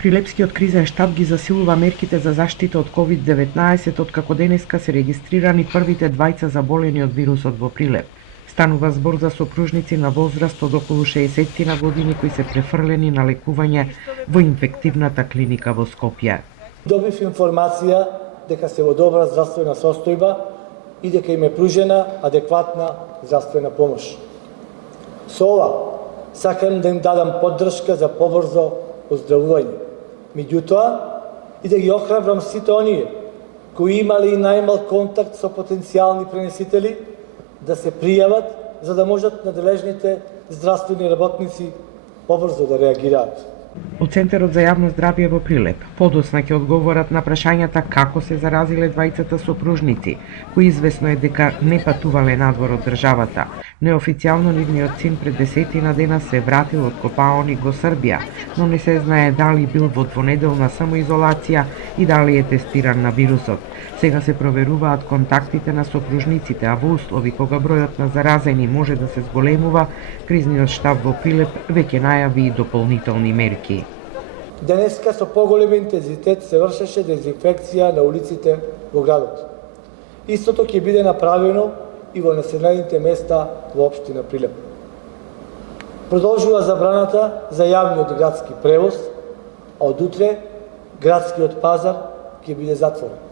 Прилепскиот кризен штаб ги засилува мерките за заштита од COVID-19, откако денеска се регистрирани првите двајца заболени од вирусот во Прилеп. Станува збор за сопружници на возраст од околу 60 на години кои се префрлени на лекување во инфективната клиника во Скопје. Добив информација дека се во добра здравствена состојба и дека им е пружена адекватна здравствена помош. Со ова сакам да им дадам поддршка за побрзо оздравување. Меѓутоа, и да ги охрабрам сите оние кои имале и најмал контакт со потенцијални пренесители да се пријават за да можат надлежните здравствени работници побрзо да реагираат. Од Центарот за јавно здравје во Прилеп подоцна ќе одговорат на прашањата како се заразиле двајцата сопружници, кои известно е дека не патувале надвор од државата. Неофицијално нивниот син пред 10 дена се вратил од Копаоник во Србија, но не се знае дали бил во двонеделна самоизолација и дали е тестиран на вирусот. Сега се проверуваат контактите на сопружниците, а во услови кога бројот на заразени може да се зголемува, кризниот штаб во Прилеп веќе најави и дополнителни мерки. Денеска со поголем интензитет се вршеше дезинфекција на улиците во градот. Истото ќе биде направено и во населените места во општина Прилеп. Продолжува забраната за јавниот градски превоз, а од утре градскиот пазар ќе биде затворен.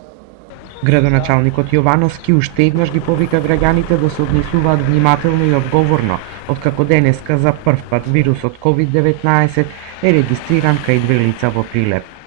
Градоначалникот Јовановски уште еднаш ги повика граѓаните да се однесуваат внимателно и одговорно, откако денеска за прв пат вирусот COVID-19 е регистриран кај Двелица во Прилеп.